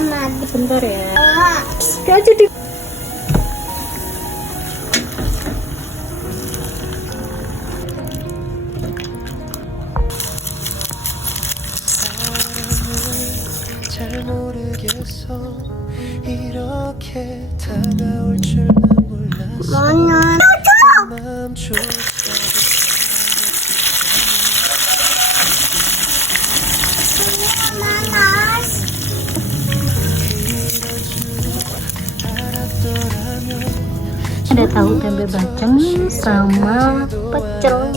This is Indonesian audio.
Mama, Sebentar ya. Gak Aja di 잘 모르겠어 이렇게 다가올 줄은 몰랐어 뭐냐? 마음조차 ada tahu tempe bacem sama pecel.